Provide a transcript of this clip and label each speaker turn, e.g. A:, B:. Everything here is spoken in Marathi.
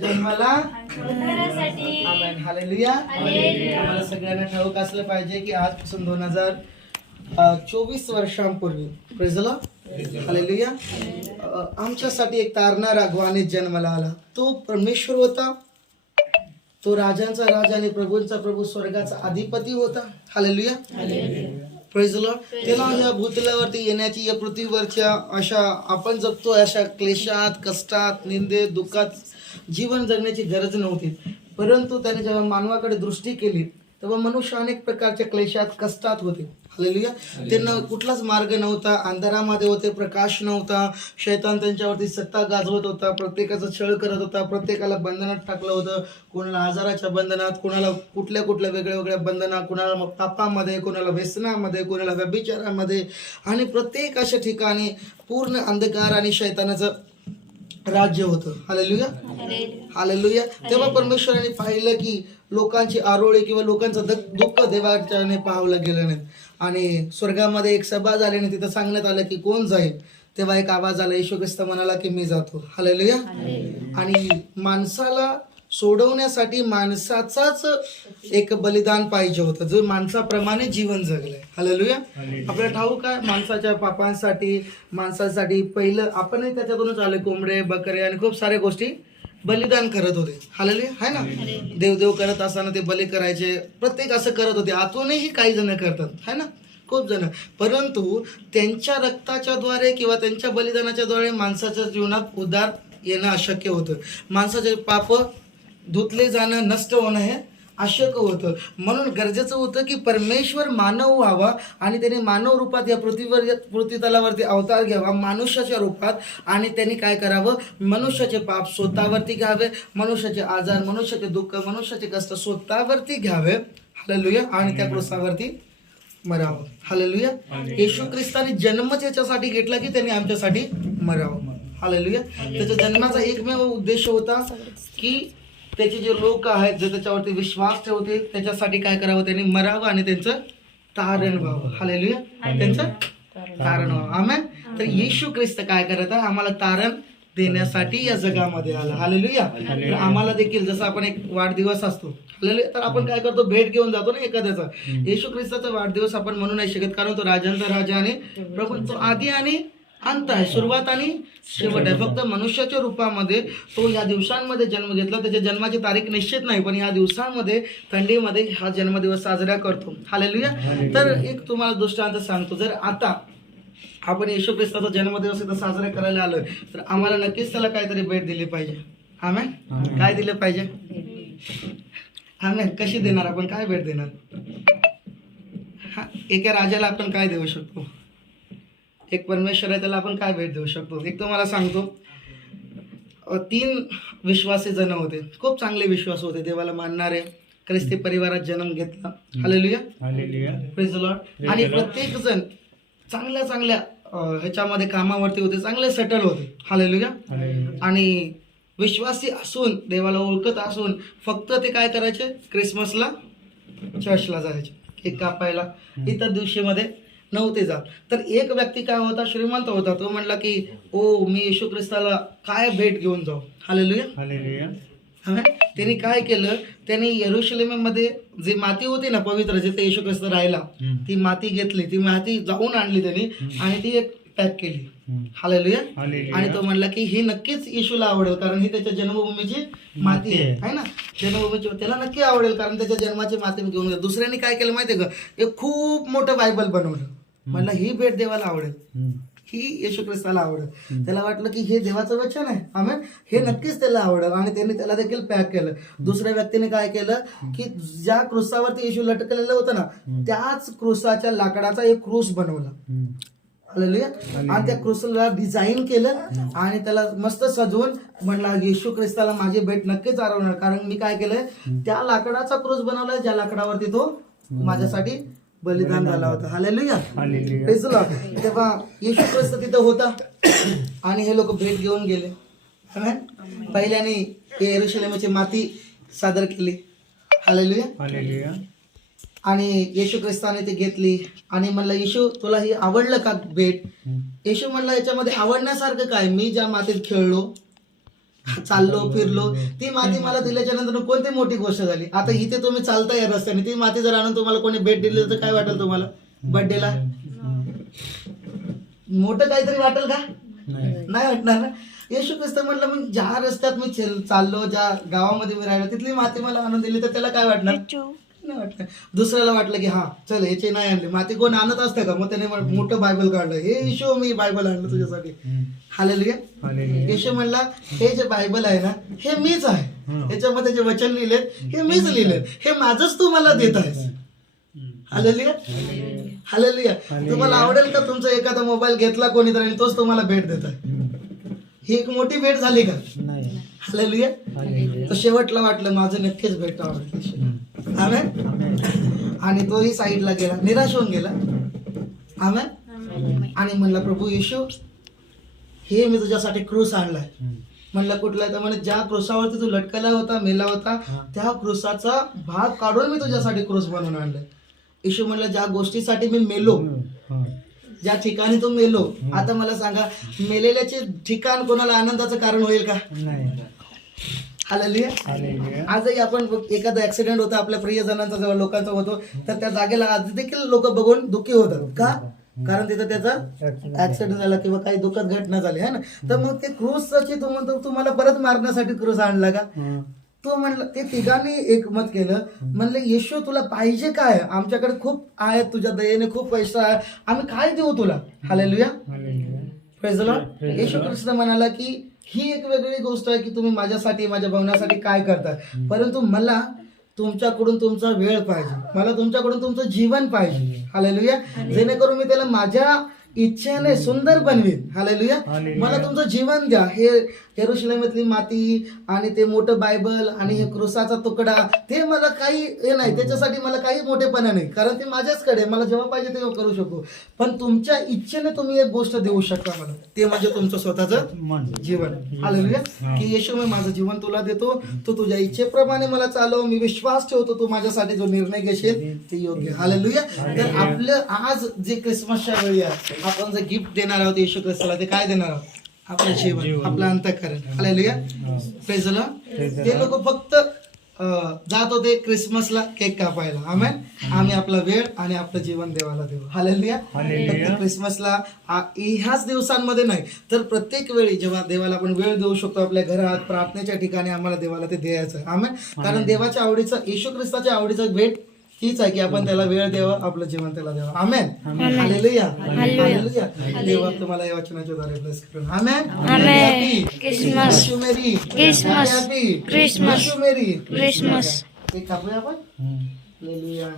A: जन्माला. आमेन. हालेलुया. आम्हाला सगळ्यांना ठाऊक असलं पाहिजे की आजपासून दोन हजार चोवीस वर्षांपूर्वी. प्रेझला हालेलुया. आमच्यासाठी एक तारणारा अगवाने जन्माला आला. तो परमेश्वर होता. तो राजांचा राजा आणि प्रभूंचा प्रभू स्वर्गाचा अधिपती होता. हालेलुया. प्रेझला त्याला या भूतलावरती येण्याची या पृथ्वीवरच्या अशा आपण जगतो अशा क्लेशात कष्टात निंदे दुःखात जीवन जगण्याची गरज नव्हती. परंतु त्याने जेव्हा मानवाकडे दृष्टी केली तेव्हा मनुष्य अनेक प्रकारच्या क्लेशात कष्टात होते. हालेलुया त्यांना कुठलाच मार्ग नव्हता. अंधारामध्ये होते प्रकाश नव्हता. शैतान त्यांच्यावरती सत्ता गाजवत होता. प्रत्येकाचा छळ करत होता. प्रत्येकाला बंधनात टाकलं होतं. कोणाला आजाराच्या बंधनात कोणाला कुठल्या कुठल्या वेगळ्या वेगळ्या बंधनात कोणाला मग पापामध्ये कोणाला व्यसनामध्ये कोणाला व्यभिचारामध्ये. आणि प्रत्येक अशा ठिकाणी पूर्ण अंधकार आणि शैतानाचं राज्य होतं. हालेलुया हालेलुया तेव्हा परमेश्वराने पाहिलं की लोकांची आरोळी किंवा लोकांचं दुःख देवाच्याने पाहावलं गेलं नाही. आणि स्वर्गामध्ये एक सभा झाली आणि तिथं सांगण्यात आलं की कोण जाईल? तेव्हा एक आवाज आला येशू ख्रिस्त म्हणाला की मी जातो. हालेलुया आणि माणसाला सोडवण्यासाठी माणसाचाच एक बलिदान पाहिजे होतं. जो माणसाप्रमाणे जीवन जगलंय. हालेलुया आपल्याला ठाऊक आहे माणसाच्या पापांसाठी माणसासाठी पहिलं आपणही त्याच्यातूनच आले कोंबडे बकरे आणि खूप साऱ्या गोष्टी बलिदान करत होते. हालेलुया आहे ना? देवदेव करत असताना ते बली करायचे. प्रत्येक असं करत होते. आतूनही काही जण करतात. है ना? खूप जण. परंतु त्यांच्या रक्ताच्या द्वारे किंवा त्यांच्या बलिदानाच्या द्वारे माणसाच्या जीवनात उद्धार येणं अशक्य होतं. माणसाचे पाप धुतले जाणं नष्ट होणं हे अशक्य होतं. म्हणून गरजेचं होतं की परमेश्वर मानव व्हावा आणि त्याने मानव रूपात या पृथ्वीवर पृथ्वीतलावरती अवतार घ्यावा मनुष्याच्या रूपात. आणि त्यांनी काय करावं? मनुष्याचे पाप स्वतःवरती घ्यावे मनुष्याचे आजार मनुष्याचे दुःख मनुष्याचे कष्ट स्वतःवरती घ्यावे. हालेलुया आणि त्या क्रुसावरती मरावं. हालेलुया येशू ख्रिस्ताने जन्मच याच्यासाठी घेतला की त्यांनी आमच्यासाठी मरावं. हालेलुया त्याच्या जन्माचा एकमेव उद्देश होता की त्याचे जे लोक आहेत जे त्याच्यावरती विश्वास ठेवते त्याच्यासाठी काय करावं त्यांनी? मरावं आणि त्यांचं तारण व्हावं. हालेलुया त्यांचं तारण व्हावं. आम्ही तर येशू ख्रिस्त काय करत आहे आम्हाला तारण देण्यासाठी या जगामध्ये आला. हालेलुया तर आम्हाला देखील जसं आपण एक वाढदिवस असतो. हालेलुया तर आपण काय करतो? भेट घेऊन जातो ना एखाद्याचा. येशू ख्रिस्ताचा वाढदिवस आपण म्हणू नाही शकत कारण तो राजांचा राजा आणि प्रभू तो आधी आणि अंत आहे. सुरुवात आणि शेवट आहे. फक्त मनुष्याच्या रूपामध्ये तो या दिवसांमध्ये जन्म घेतला. त्याच्या जन्माची तारीख निश्चित नाही पण या दिवसांमध्ये थंडीमध्ये हा जन्मदिवस साजरा करतो. हालेलुया. तर एक तुम्हाला दृष्टांत सांगतो. जर आता आपण येशू ख्रिस्ताचा जन्मदिवस इथं साजरा करायला आलोय तर आम्हाला नक्कीच त्याला काहीतरी भेट दिली पाहिजे. आम्ही काय दिलं पाहिजे? आम्ही कशी देणार आपण? काय भेट देणार? हा एका राजाला आपण काय देऊ शकतो? एक परमेश्वर आहे त्याला आपण काय भेट देऊ शकतो? एक तुम्हाला सांगतो. तीन विश्वासी जण होते. खूप चांगले विश्वास होते देवाला मानणारे. ख्रिस्ती परिवारात जन्म घेतला. हालेलुया. आणि प्रत्येक जण चांगल्या चांगल्या ह्याच्यामध्ये कामावरती होते चांगले सेटल होते. हालेलुया आणि विश्वासी असून देवाला ओळखत असून फक्त ते काय करायचे? क्रिसमसला चर्चला जायचे. केक कापायला इतर दिवशीमध्ये नव्हते जात. तर एक व्यक्ती काय होता श्रीमंत होता तो म्हणला की ओ मी येशू ख्रिस्ताला काय भेट घेऊन जाऊ? हालेलुया? त्यांनी काय केलं त्यांनी येरुशलेमेमध्ये जी माती होती ना पवित्र जिथे येशू ख्रिस्त राहिला ती माती घेतली ती माती जाऊन आणली त्यांनी आणि ती एक पॅक केली. हालेलुया. आणि तो म्हणला की ही नक्कीच येशूला आवडेल कारण ही त्याच्या जन्मभूमीची माती आहे. है ना? जन्मभूमीची त्याला नक्की आवडेल कारण त्याच्या जन्माची माती मी घेऊन गेलो. दुसऱ्याने काय केलं माहितीये का? एक खूप मोठं बायबल बनवलं. म्हणलं ही भेट देवाला आवडेल. ही येशू ख्रिस्ताला आवडेल. त्याला वाटलं की हे देवाचं वचन आहे. आम्ही हे नक्कीच त्याला आवडेल आणि त्यांनी त्याला देखील पॅक केलं. दुसऱ्या व्यक्तीने काय केलं की ज्या क्रुसावरती येशू लटकलेलं होतं ना त्याच क्रुसाच्या लाकडाचा एक क्रूस बनवला. आणि त्या क्रुसला डिझाईन केलं आणि त्याला मस्त सजवून म्हणला येशू ख्रिस्ताला माझी भेट नक्कीच आवडणार कारण मी काय केलंय त्या लाकडाचा क्रूस बनवलाय ज्या लाकडावरती तो माझ्यासाठी बलिदान झाला होता. हालेलुया. Lord. तेव्हा येशू ख्रिस्त तिथं होता आणि हे लोक भेट घेऊन गेले. पहिल्याने हे येरुशलेमाची माती सादर केली. हालेलुया. आणि येशू ख्रिस्ताने ती घेतली आणि म्हणलं येशू तुला ही आवडलं का भेट? येशू म्हणलं याच्यामध्ये आवडण्यासारखं काय? मी ज्या मातीत खेळलो चाललो फिरलो. ती माती मला दिल्याच्या नंतर कोणती मोठी गोष्ट झाली? आता इथे तुम्ही चालता या रस्त्याने. ती माती जर आणून तुम्हाला कोणी भेट दिली तर काय वाटेल तुम्हाला? बर्थडेला मोठं काहीतरी वाटेल का? नाही. वाटणार ना? येशू ख्रिस्त म्हटलं मग ज्या रस्त्यात मी चल- चाललो ज्या गावामध्ये मी राहिलो तिथली माती मला आणून दिली तर त्याला काय वाटणार? नाही वाटणार दुसऱ्याला वाटलं की हा चल याचे नाही आणले. माती कोण आणत असतं का? मग त्याने मोठं बायबल काढलं. हे येशू मी बायबल आणलं तुझ्यासाठी. हालेलुया. येशू म्हणला हे जे बायबल आहे ना हे मीच आहे. याच्यामध्ये जे वचन लिहिले हे मीच लिहिले हे माझंच तू मला देत आहेस. हालेलुया. हालेलुया. तुम्हाला आवडेल का तुमचा एखादा मोबाईल घेतला कोणीतरी आणि तोच तुम्हाला भेट देत आहे? ही एक मोठी भेट झाली का? हालेलुया. तर शेवटला वाटलं माझं नक्कीच भेट आवडेल आमेन आणि तोही साईडला गेला. निराश होऊन गेला. आमेन आणि म्हणला प्रभू येशू हे मी तुझ्यासाठी क्रूस आणलाय. म्हणलं कुठला? तर म्हणे ज्या क्रुसावरती तू लटकला होता मेला होता त्या क्रुसाचा भाग काढून मी तुझ्यासाठी क्रूस बनवून आणलाय. येशू म्हणलं ज्या गोष्टीसाठी मी मेलो ज्या ठिकाणी तो मेलो आता मला सांगा मेलेल्याचे ठिकाण कोणाला आनंदाचं कारण होईल का? हालेलुया आजही आपण एखादा ऍक्सिडेंट होता आपल्या प्रियजनांचा जेव्हा लोकांचा होतो तर त्या जागेला आज देखील लोक बघून दुःखी होतात. का? कारण तिथं त्याचा ऍक्सिडेंट झाला. किंवा काही दुःखद घटना झाली है ना? तर मग ते क्रूजची तो म्हणतो तुम्हाला परत मारण्यासाठी क्रूज आणला का? तो म्हणलं ते तिघांनी एकमत केलं. म्हणलं येशू तुला पाहिजे काय? आमच्याकडे खूप आहेत तुझ्या दयेने खूप पैसा आहे. आम्ही काय देऊ तुला? हालेलुया. येशू कृष्ण म्हणाला की ही एक वेगळी गोष्ट आहे की तुम्ही माझ्यासाठी माझ्या भवनासाठी काय करताय. परंतु मला तुमच्याकडून तुमचा वेळ पाहिजे. मला तुमच्याकडून तुमचं जीवन पाहिजे. हालेलुया जेणेकरून मी त्याला माझ्या इच्छेने सुंदर बनवीन. हालेलुया मला तुमचं जीवन द्या. हे येरुशलेमातली माती आणि ते मोठं बायबल आणि हे क्रुसाचा तुकडा ते मला काही हे नाही. त्याच्यासाठी मला काही मोठेपणा नाही. कारण ते माझ्याचकडे. मला जेव्हा पाहिजे तेव्हा करू शकतो पण तुमच्या इच्छेने तुम्ही एक गोष्ट देऊ शकता मला. ते म्हणजे तुमचं स्वतःचं जीवन. हालेलुया की येशू मी माझं जीवन तुला देतो. तू तुझ्या इच्छेप्रमाणे मला चालव. मी विश्वास ठेवतो तू माझ्यासाठी जो निर्णय घेशील ते योग्य. हालेलुया तर आपलं आज जे क्रिसमसच्या वेळी आहे आपण जे गिफ्ट देणार आहोत येशू ख्रिस्ताला ते काय देणार आहोत? आपलं जीवन आपलं अंतःकरण. Lord. ते लोक फक्त जात होते क्रिसमसला केक कापायला. आमेन आम्ही आपला वेळ आणि आपलं जीवन देवाला देऊ. हालेलुया फक्त क्रिसमसला ह्याच दिवसांमध्ये नाही तर प्रत्येक वेळी जेव्हा देवाला आपण वेळ देऊ शकतो आपल्या घरात प्रार्थनेच्या ठिकाणी आम्हाला देवाला ते द्यायचं. आमेन कारण देवाच्या आवडीचं येशू ख्रिस्ताच्या आवडीचं भेट हीच आहे की आपण त्याला वेळ द्यावा आपलं जीवन त्याला द्यावं. आमेन हालेलुया हालेलुया देवा तुम्हाला या वचनाच्या द्वारे ब्लेस करून. आमेन. विशू मेरी.
B: Christmas.
A: विशू मेरी
B: Christmas.
A: एक कापूया आपण? हालेलुया